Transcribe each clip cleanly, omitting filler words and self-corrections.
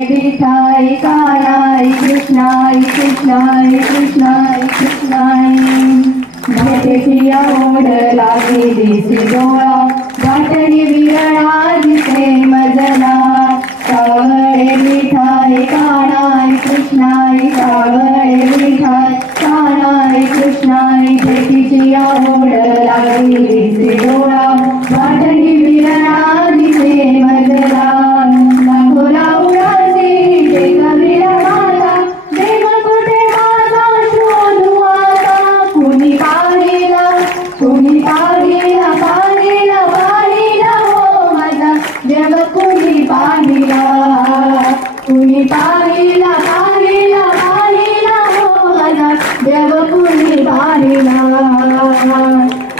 विठाई कानाई कृष्णाई कृष्णाई कृष्णाई कृष्णाई भेटेची ओढ लागे दिसे डोळा वाटणी विरळा दिसे मजला कावळे विठाई कानाई कृष्णाई कावळे विठाई कानाई कृष्णाई भेटेची ओढ लागे दिसे डोळा वाटणी विरळा दिसे मजला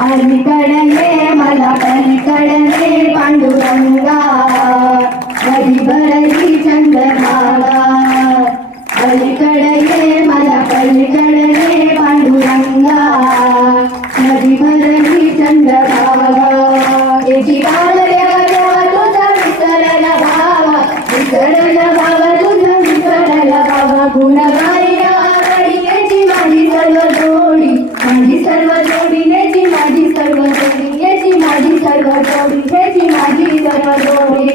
अलीकडे मला पलीकडे पांडुरंगा घरी भरली चंद्रभागा अलीकडे मला पलीकडे पांडुरंगा घरी भरली चंद्रभागा याची बावल्या तुझा विसरला भावा तुझा विसरला भावा गुणगाई आवडीची माझी सर्व जोडी माझी सर्व जोडी माझी सर्व जोडी याची माझी सर्व जोडी याची माझी सर्व जोडी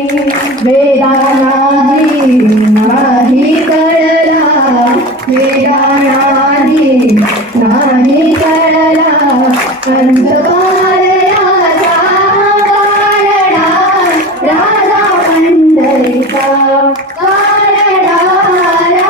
वेदानादी नाही कळला वेदानादी नाही कळला राजा पंढरीचा राजा पंढरीचा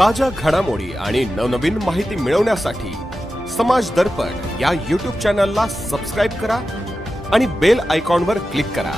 ताज्या घडामोडी आणि नवनवीन माहिती मिळवण्यासाठी समाज दर्पण या YouTube चॅनलला सबस्क्राइब करा आणि बेल आयकॉनवर क्लिक करा।